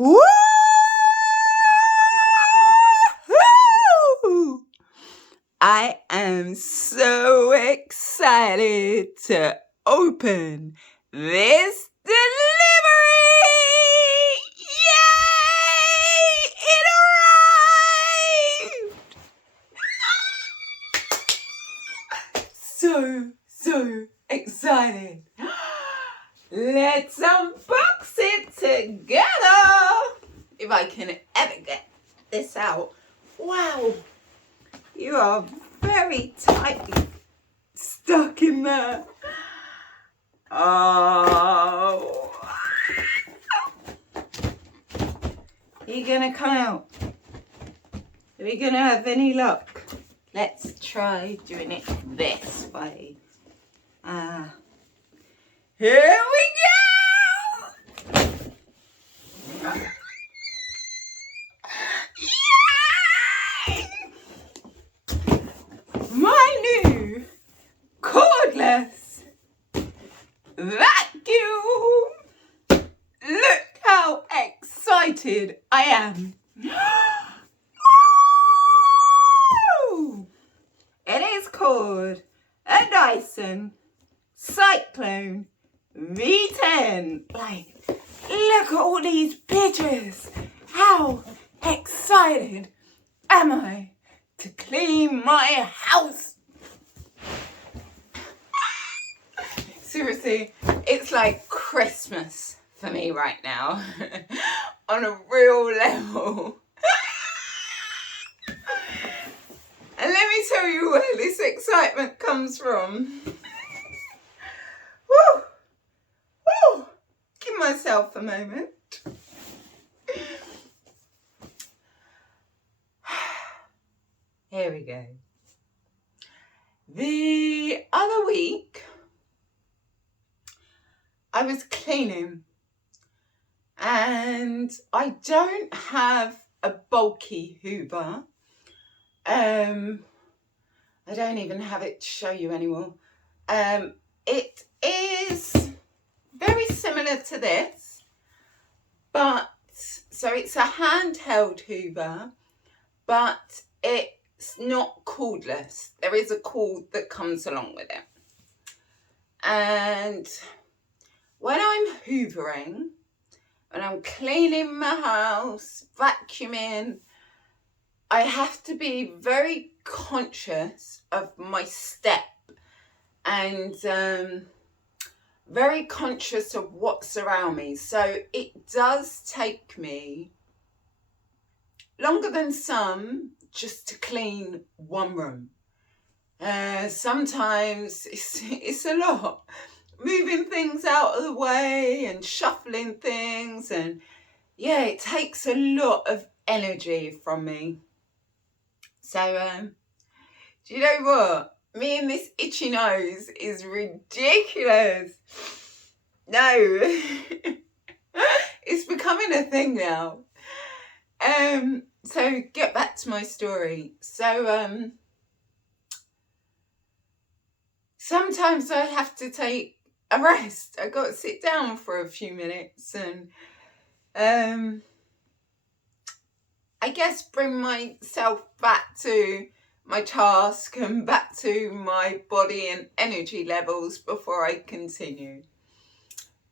Woo! I am so excited to open this delivery! Yay! It arrived! So excited. Let's unbox it together. If I can ever get this out. Wow. You are very tightly stuck in there. Oh. Are you going to come out? Are we going to have any luck? Let's try doing it this way. Here we go! Yay! My new cordless vacuum. Look how excited I am. It is called a Dyson Cyclone V10. Like, look at all these pictures. How excited am I to clean my house? Seriously, it's like Christmas for me right now on a real level. And let me tell you where this excitement comes from. Woo! Woo! Give myself a moment. Here we go. The other week, I was cleaning and I don't have a bulky Hoover. I don't even have it to show you anymore. It is very similar to this, but so it's a handheld Hoover, but it's not cordless. There is a cord that comes along with it. And when I'm hoovering, when I'm cleaning my house, vacuuming, I have to be very conscious of my step and very conscious of what's around me. So it does take me longer than some just to clean one room. Sometimes it's a lot. Moving things out of the way and shuffling things, and yeah, it takes a lot of energy from me. So, do you know what? Me and this itchy nose is ridiculous. No, it's becoming a thing now. So get back to my story. So, sometimes I have to take a rest. I got to sit down for a few minutes and, I guess bring myself back to my task and back to my body and energy levels before I continue.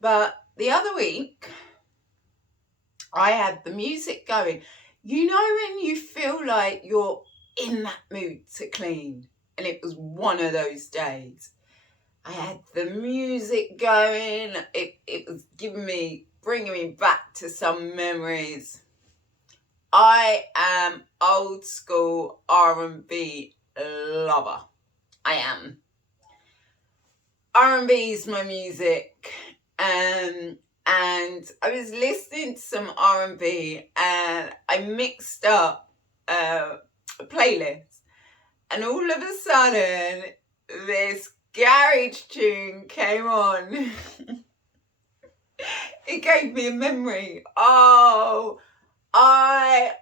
But the other week, I had the music going. You know when you feel like you're in that mood to clean? And it was one of those days. I had the music going. It was bringing me back to some memories. I am old school R&B lover. I am. R&B is my music. And I was listening to some R&B and I mixed up a playlist. And all of a sudden, this garage tune came on. It gave me a memory. Oh, I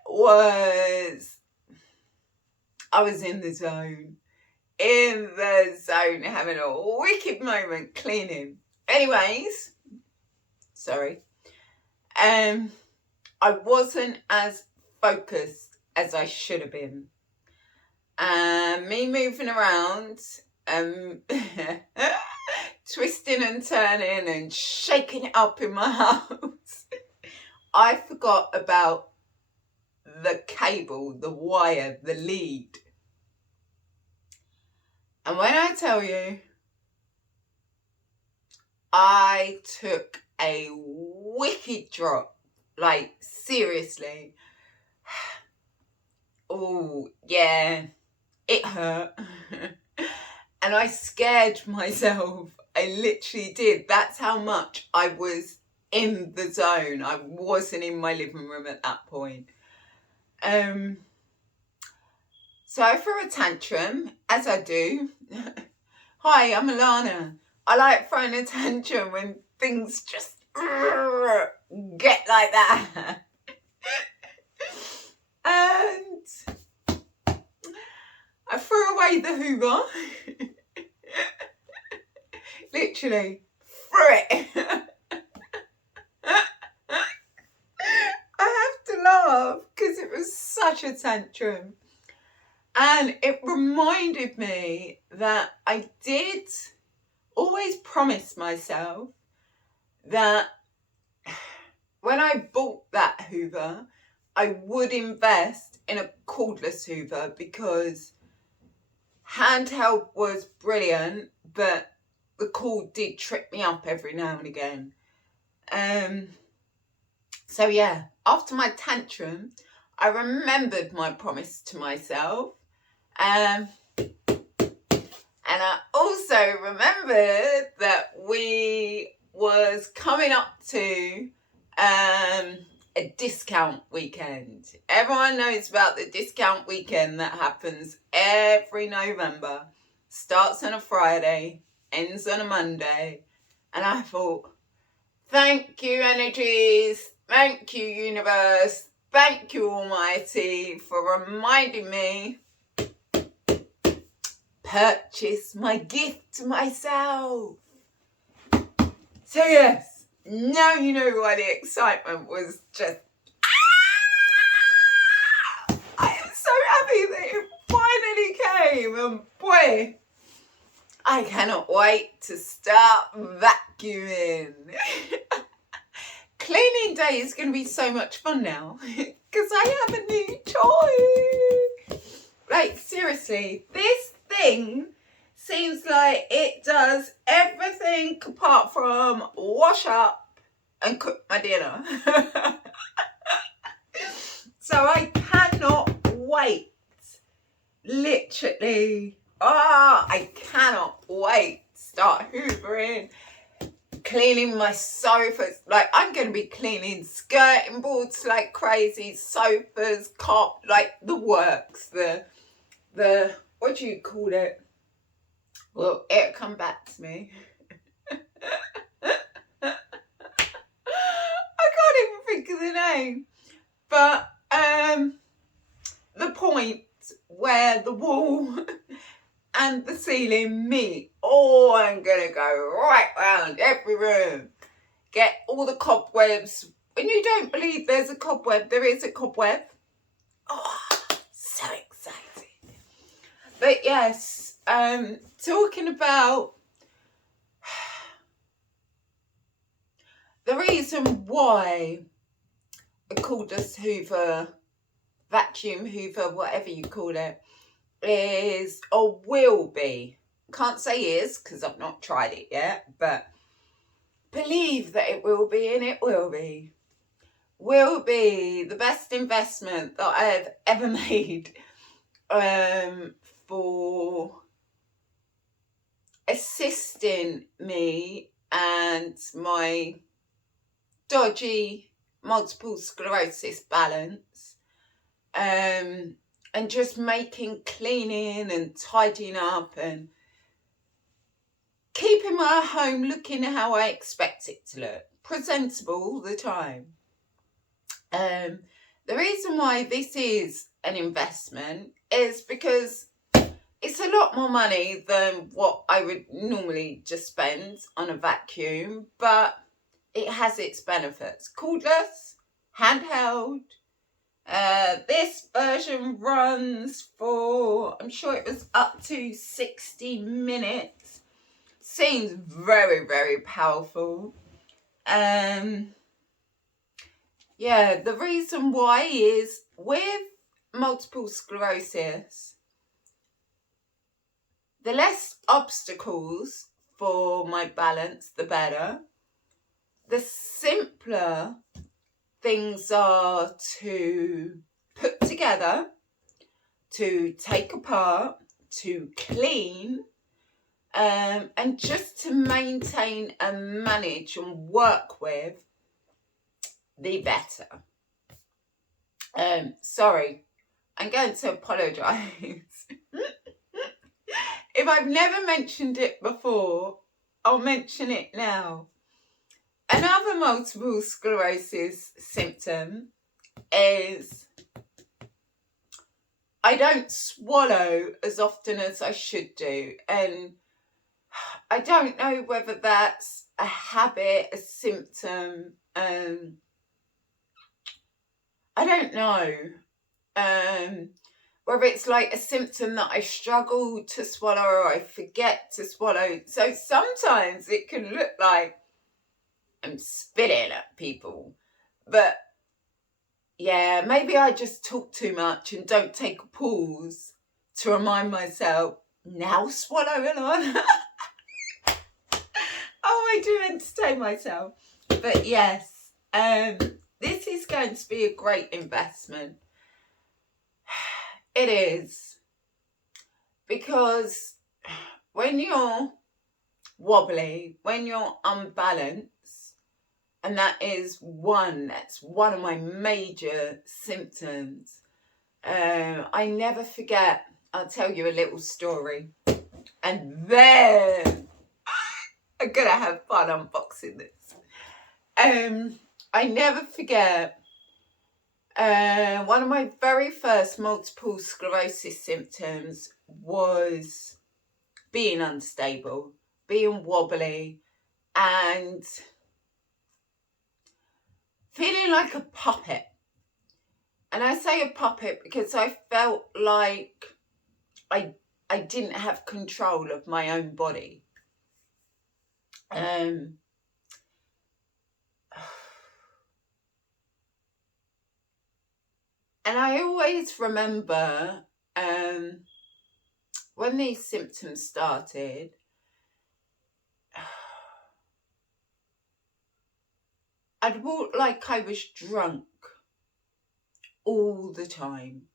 was in the zone, having a wicked moment cleaning. Anyways, sorry. I wasn't as focused as I should have been. And me moving around, twisting and turning and shaking it up in my house, I forgot about the cable, the wire, the lead. And when I tell you, I took a wicked drop, like seriously. Oh, yeah, it hurt. And I scared myself. I literally did. That's how much I was in the zone. I wasn't in my living room at that point. So I threw a tantrum, as I do. Hi, I'm Alana. I like throwing a tantrum when things just get like that. And I threw away the Hoover. Literally, threw it. I have to laugh because it was such a tantrum. And it reminded me that I did always promise myself that when I bought that Hoover, I would invest in a cordless Hoover, because handheld was brilliant, but the cord did trip me up every now and again. So yeah, after my tantrum, I remembered my promise to myself. And I also remembered that we was coming up to a discount weekend. Everyone knows about the discount weekend that happens every November. Starts on a Friday, ends on a Monday. And I thought, thank you, energies. Thank you, universe. Thank you, Almighty, for reminding me. Purchase my gift to myself. So yes, now you know why the excitement was just. I am so happy that it finally came, and boy, I cannot wait to start vacuuming. Cleaning day is going to be so much fun now because I have a new toy. Like seriously, this thing seems like it does everything apart from wash up and cook my dinner. So I cannot wait. Literally, I cannot wait to start hoovering, cleaning my sofas. Like I'm going to be cleaning skirting boards like crazy, sofas, like the works, the what do you call it? Well, it'll come back to me. I can't even think of the name. But the point where the wall and the ceiling meet. Oh, I'm going to go right round every room. Get all the cobwebs. When you don't believe there's a cobweb, there is a cobweb. Oh, so excited. But yes, talking about the reason why a cordless Hoover, vacuum Hoover, whatever you call it, is or will be, can't say is because I've not tried it yet, but believe that it will be, and it will be the best investment that I have ever made for assisting me and my dodgy multiple sclerosis balance, and just making cleaning and tidying up and keeping my home looking how I expect it to look, presentable all the time. The reason why this is an investment is because it's a lot more money than what I would normally just spend on a vacuum, but it has its benefits. Cordless, handheld. This version runs for, I'm sure it was up to 60 minutes. Seems very, very powerful. Yeah, the reason why is with multiple sclerosis, the less obstacles for my balance, the better. The simpler things are to put together, to take apart, to clean, and just to maintain and manage and work with, the better. Sorry, I'm going to apologise. If I've never mentioned it before, I'll mention it now. Another multiple sclerosis symptom is I don't swallow as often as I should do. And I don't know whether that's a habit, a symptom. I don't know. Whether it's like a symptom that I struggle to swallow or I forget to swallow. So sometimes it can look like I'm spitting at people. But yeah, maybe I just talk too much and don't take a pause to remind myself, now swallow it on. Oh, I do entertain myself. But yes, this is going to be a great investment. It is. Because when you're wobbly, when you're unbalanced, and that's one of my major symptoms. I never forget, I'll tell you a little story. And then I'm going to have fun unboxing this. I never forget, one of my very first multiple sclerosis symptoms was being unstable, being wobbly, and feeling like a puppet. And I say a puppet because I felt like I didn't have control of my own body. And I always remember when these symptoms started, I'd walk like I was drunk all the time.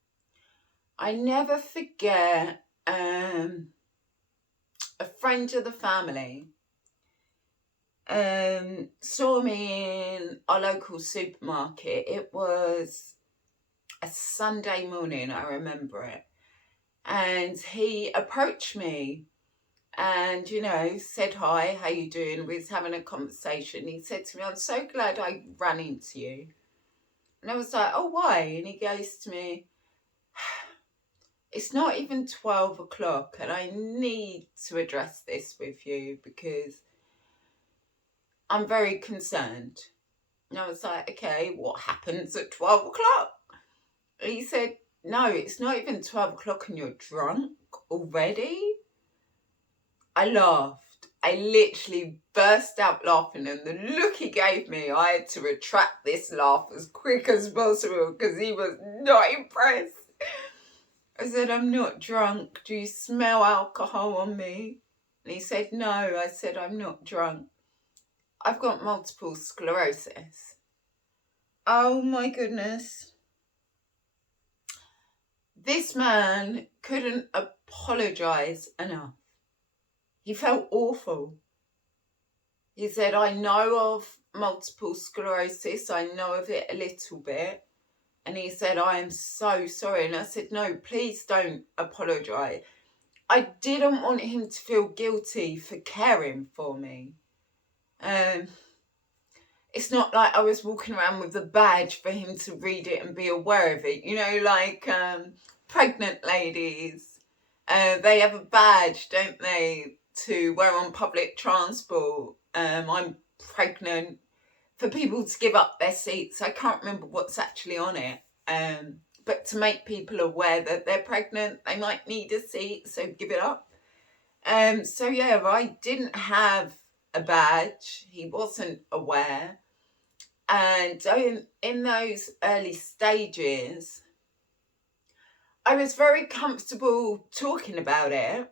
I never forget a friend of the family saw me in our local supermarket. It was a Sunday morning, I remember it. And he approached me and, said, hi, how you doing? We was having a conversation. He said to me, I'm so glad I ran into you. And I was like, oh, why? And he goes to me, it's not even 12 o'clock and I need to address this with you because I'm very concerned. And I was like, okay, what happens at 12 o'clock? And he said, no, it's not even 12 o'clock and you're drunk already? I laughed. I literally burst out laughing, and the look he gave me, I had to retract this laugh as quick as possible because he was not impressed. I said, I'm not drunk. Do you smell alcohol on me? And he said, no. I said, I'm not drunk. I've got multiple sclerosis. Oh my goodness. This man couldn't apologise enough. He felt awful. He said, I know of multiple sclerosis. I know of it a little bit. And he said, I am so sorry. And I said, no, please don't apologise. I didn't want him to feel guilty for caring for me. It's not like I was walking around with a badge for him to read it and be aware of it. Like pregnant ladies, they have a badge, don't they, to wear on public transport. I'm pregnant. for people to give up their seats. I can't remember what's actually on it. But to make people aware that they're pregnant, they might need a seat, so give it up. So yeah, I didn't have a badge. He wasn't aware. And in those early stages, I was very comfortable talking about it,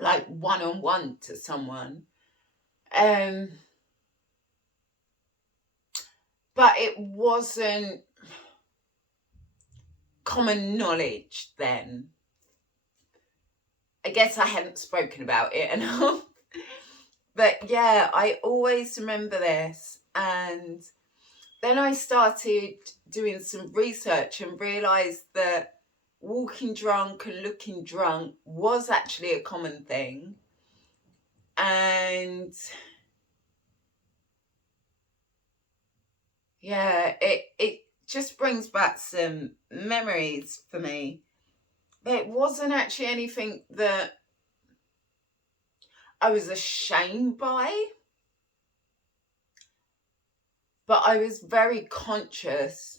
like one-on-one to someone. But it wasn't common knowledge then. I guess I hadn't spoken about it enough. But yeah, I always remember this. And then I started doing some research and realised that walking drunk and looking drunk was actually a common thing. And yeah, it just brings back some memories for me. It wasn't actually anything that I was ashamed by, but I was very conscious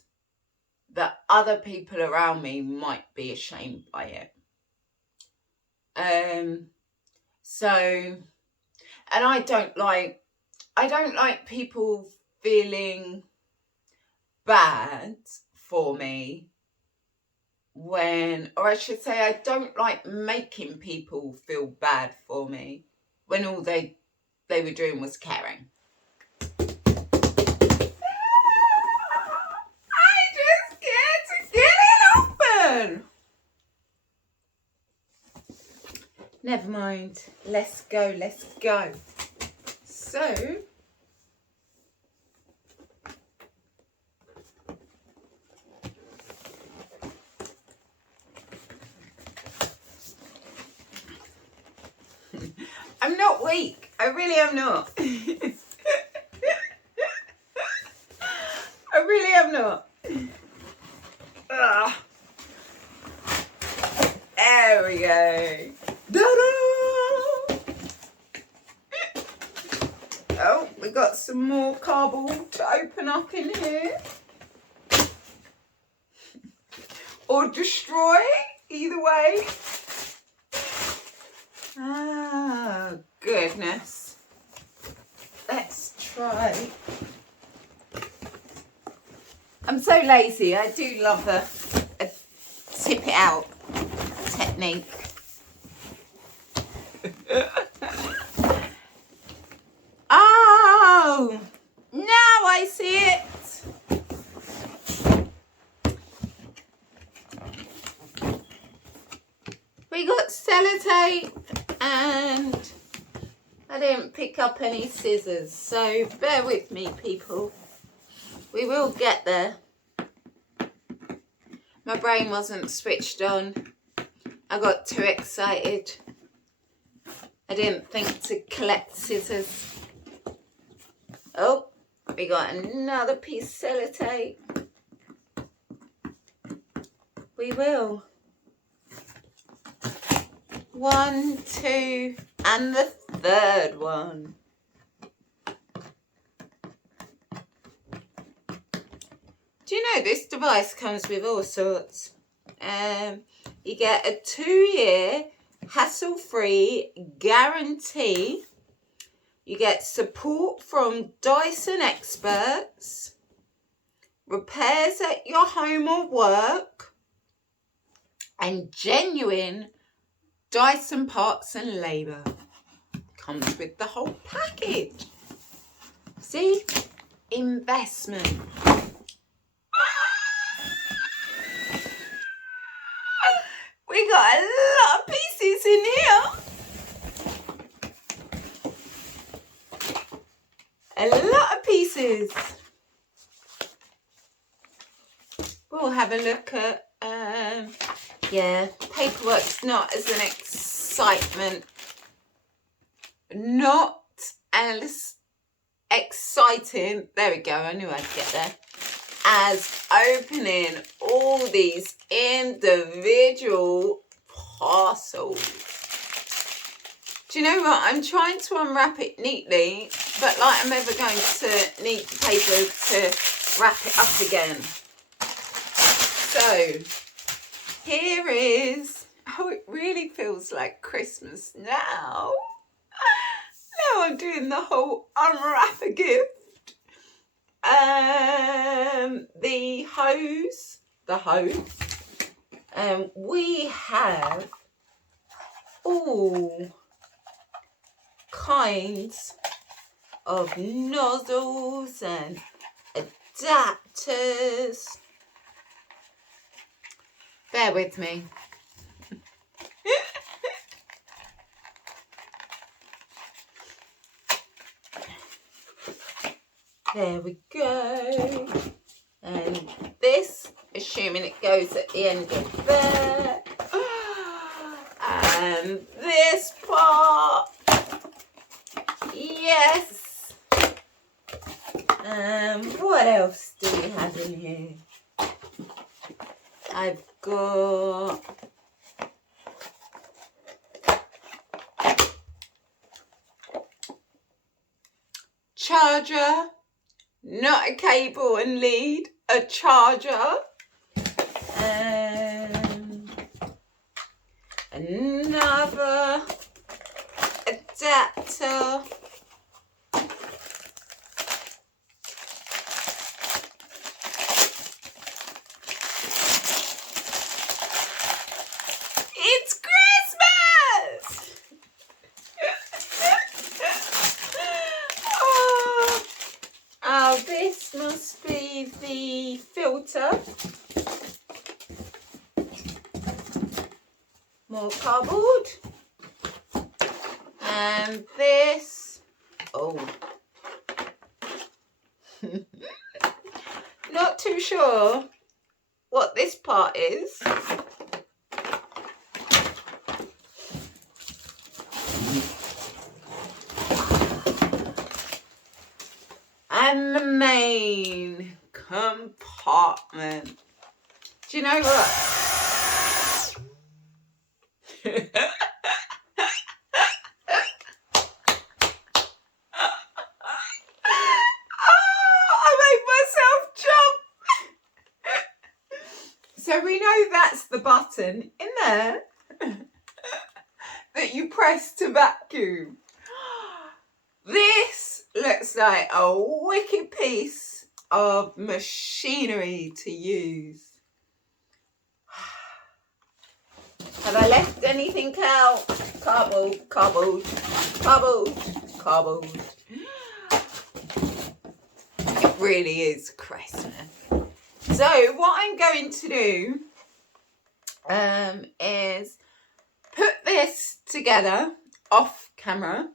that other people around me might be ashamed by it. So, and I don't like people feeling bad for me or I should say, I don't like making people feel bad for me when all they were doing was caring. I just get to get it open. Never mind. Let's go. So, I'm not weak. I really am not. I really am not. Ugh. There we go. Ta-da! Oh, we got some more cardboard to open up in here. Or destroy, either way. Ah, goodness. Let's try. I'm so lazy. I do love a tip it out technique. Oh, now I see it. We got sellotape and I didn't pick up any scissors, so bear with me, people. We will get there. My brain wasn't switched on. I got too excited. I didn't think to collect scissors. Oh, we got another piece of sellotape. We will. 1, 2, and the third one. Do you know this device comes with all sorts? You get a 2-year hassle-free guarantee. You get support from Dyson experts, repairs at your home or work, and genuine Dyson parts and labour. Comes with the whole package. See? Investment. We got a lot of pieces in here. A lot of pieces. We'll have a look at, yeah, paperwork's not as an excitement. Not as exciting, there we go, I knew I'd get there, as opening all these individual parcels. Do you know what? I'm trying to unwrap it neatly but like I'm ever going to need the paper to wrap it up again. So here is, oh, it really feels like Christmas now. Now I'm doing the whole unwrap a gift. The hose. We have all kinds of nozzles and adapters. Bear with me. There we go. And this, assuming it goes at the end of there. And this part. Yes. What else do we have in here? I've got charger, not a cable and lead, a charger. Another adapter. It's Christmas! Oh, this must be the filter. More cardboard. And this, oh, not too sure what this part is. And the main compartment. Do you know what? So we know that's the button in there that you press to vacuum. This looks like a wicked piece of machinery to use. Have I left anything out? Cardboard, cardboard, cardboard, cardboard. It really is Christmas. So what I'm going to do is put this together off camera.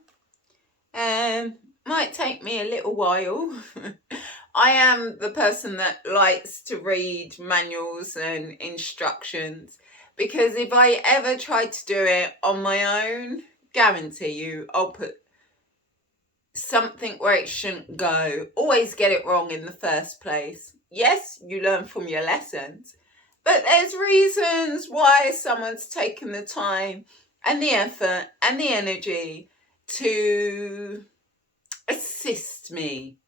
Might take me a little while. I am the person that likes to read manuals and instructions, because if I ever try to do it on my own, guarantee you I'll put something where it shouldn't go. Always get it wrong in the first place. Yes, you learn from your lessons, but there's reasons why someone's taken the time and the effort and the energy to assist me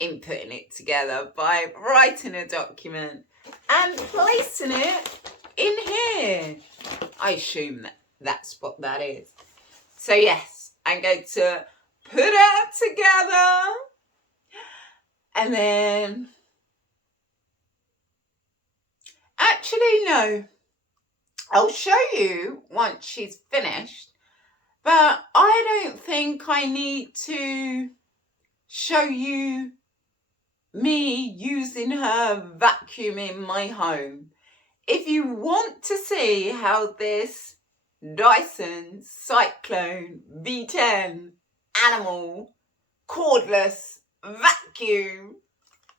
in putting it together by writing a document and placing it in here. I assume that that's what that is. So yes, I'm going to put it together, and then actually no, I'll show you once she's finished, but I don't think I need to show you me using her vacuum in my home. If you want to see how this Dyson Cyclone V10 animal cordless vacuum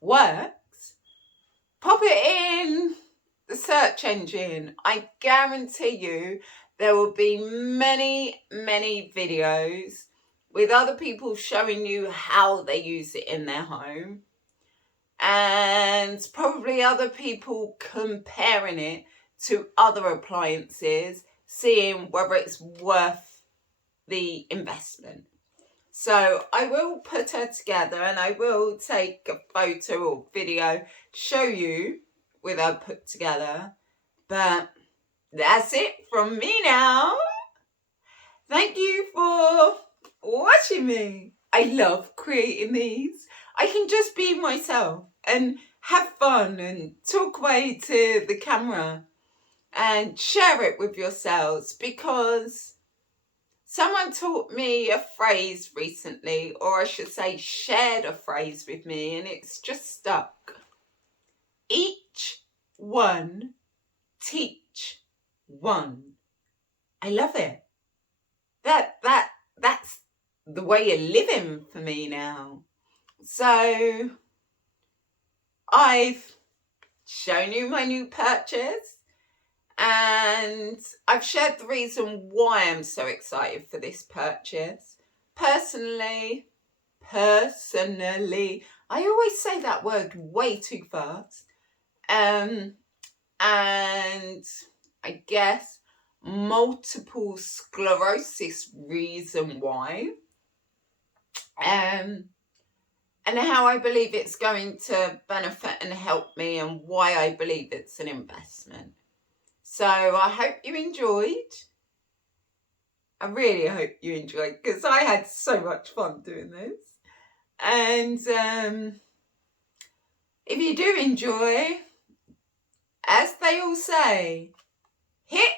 works, pop it in the search engine. I guarantee you there will be many videos with other people showing you how they use it in their home, and probably other people comparing it to other appliances, seeing whether it's worth the investment. So I will put her together and I will take a photo or video to show you with her put together. But that's it from me now. Thank you for watching me. I love creating these. I can just be myself and have fun and talk away to the camera and share it with yourselves, because someone taught me a phrase recently, or I should say shared a phrase with me, and it's just stuck. Each one, teach one. I love it. That's the way of living for me now. So I've shown you my new purchase, and I've shared the reason why I'm so excited for this purchase. Personally, I always say that word way too fast. And I guess multiple sclerosis reason why. And how I believe it's going to benefit and help me, and why I believe it's an investment. So I hope you enjoyed. I really hope you enjoyed, because I had so much fun doing this. And if you do enjoy, as they all say, hit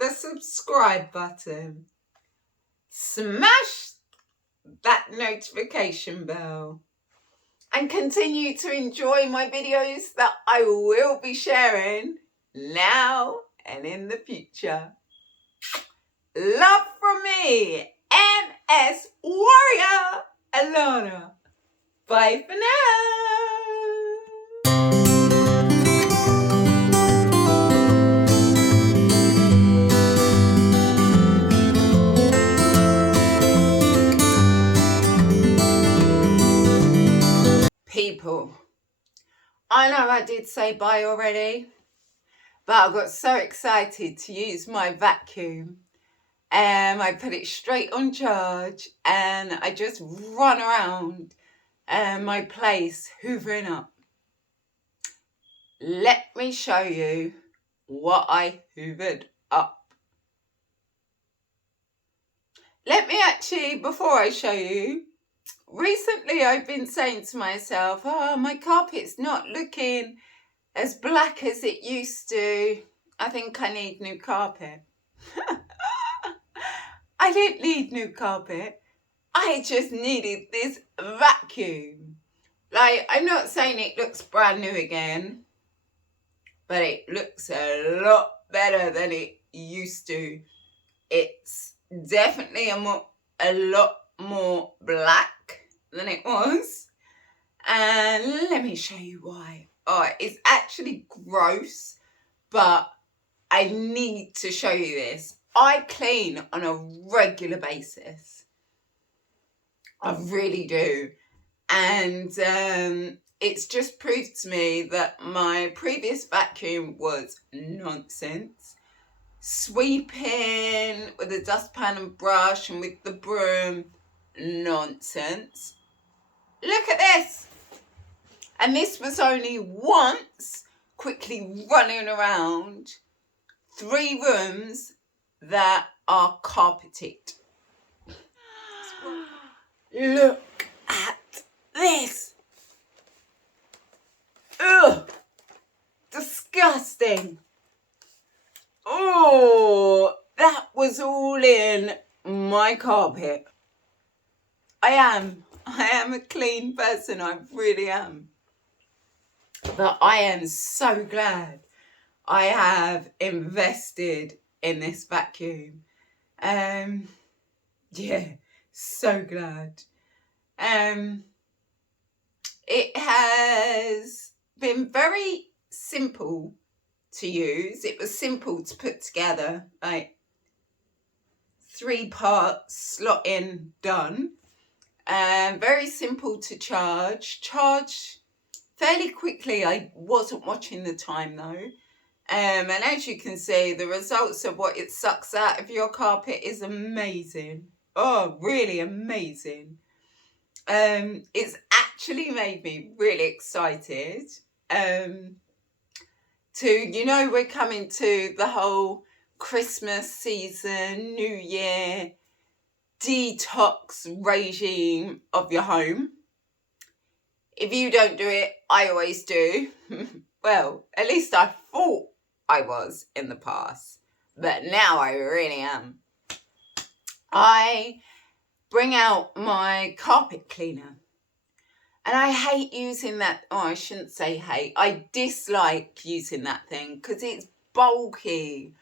the subscribe button. Smash that notification bell. And continue to enjoy my videos that I will be sharing now and in the future. Love from me, MS Warrior Alana. Bye for now. People, I know I did say bye already, but I got so excited to use my vacuum, and I put it straight on charge, and I just run around my place hoovering up. Let me show you what I hoovered up. Let me actually, before I show you, recently I've been saying to myself, oh, my carpet's not looking as black as it used to. I think I need new carpet. I didn't need new carpet. I just needed this vacuum. Like, I'm not saying it looks brand new again, but it looks a lot better than it used to. It's definitely a lot more black than it was. And let me show you why. Oh, it's actually gross, but I need to show you this. I clean on a regular basis. I really do. And it's just proved to me that my previous vacuum was nonsense. Sweeping with a dustpan and brush and with the broom, nonsense. Look at this. And this was only once, quickly running around 3 rooms that are carpeted. Look at this. Ugh, disgusting. Oh, that was all in my carpet. I am a clean person, I really am. But I am so glad I have invested in this vacuum. Yeah, so glad. It has been very simple to use. It was simple to put together, like 3 parts, slot in, done. Very simple to charge fairly quickly. I wasn't watching the time though. And as you can see, the results of what it sucks out of your carpet is amazing. Oh, really amazing. It's actually made me really excited. We're coming to the whole Christmas season, New Year, detox regime of your home. If you don't do it, I always do. Well, at least I thought I was in the past, but now I really am. I bring out my carpet cleaner. And I hate using that. Oh, I shouldn't say hate. I dislike using that thing because it's bulky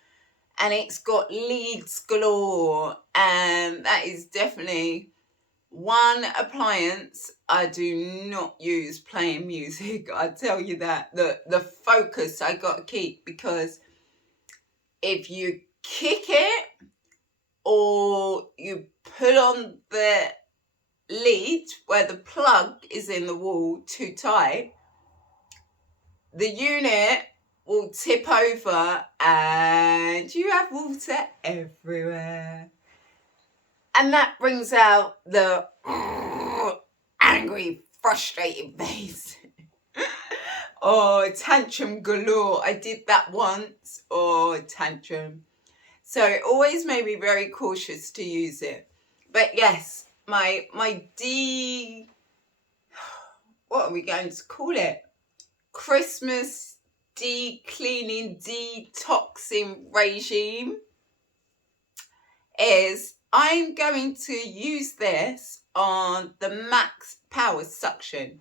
and it's got leads galore. And that is definitely one appliance I do not use playing music. I tell you that. The focus I got to keep, because if you kick it or you pull on the lead where the plug is in the wall too tight, the unit will tip over and you have water everywhere. And that brings out the angry, frustrated face. Oh, tantrum galore. I did that once. Oh, tantrum. So it always made me very cautious to use it. But yes, my what are we going to call it? Christmas cleaning, detoxing regime is I'm going to use this on the max power suction.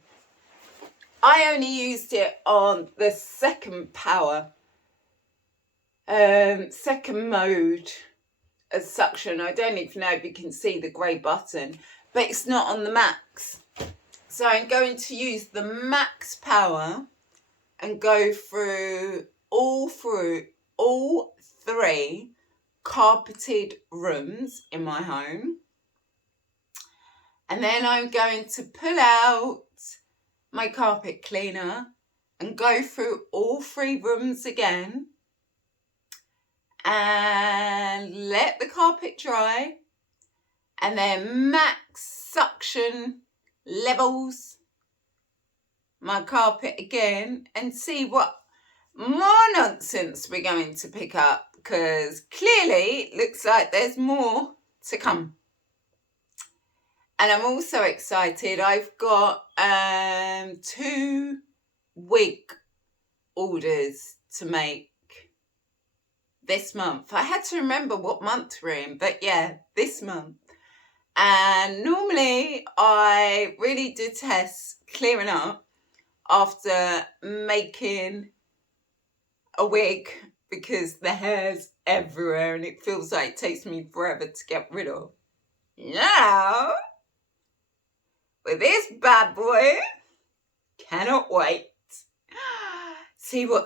I only used it on the second power, second mode of suction. I don't even know if you can see the grey button, but it's not on the max. So I'm going to use the max power and go through all three carpeted rooms in my home. And then I'm going to pull out my carpet cleaner and go through all three rooms again and let the carpet dry, and then max suction levels my carpet again and see what more nonsense we're going to pick up, because clearly it looks like there's more to come. And I'm also excited. I've got 2 wig orders to make this month. I had to remember what month we're in, but yeah, this month. And normally I really detest clearing up after making a wig because the hair's everywhere and it feels like it takes me forever to get rid of. Now, with this bad boy, cannot wait. See what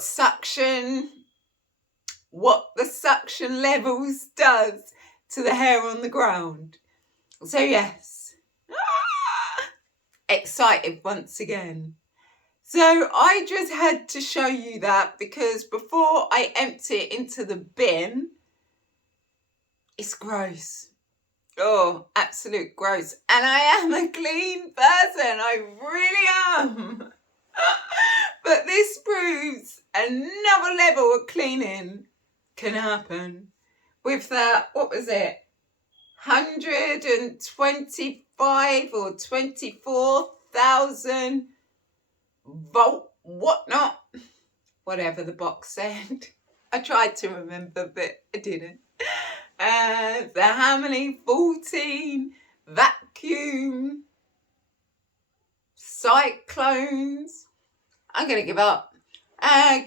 the suction levels does to the hair on the ground. So yes, excited once again. So I just had to show you that because before I empty it into the bin, it's gross. Oh, absolute gross. And I am a clean person. I really am. But this proves another level of cleaning can happen with that, what was it? 125 or 24,000 volt whatnot, whatever the box said. I tried to remember, but I didn't. The Hamley 14 vacuum cyclones. I'm going to give up.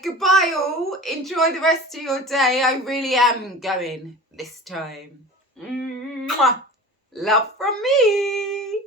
Goodbye all. Enjoy the rest of your day. I really am going this time. Mwah. Love from me.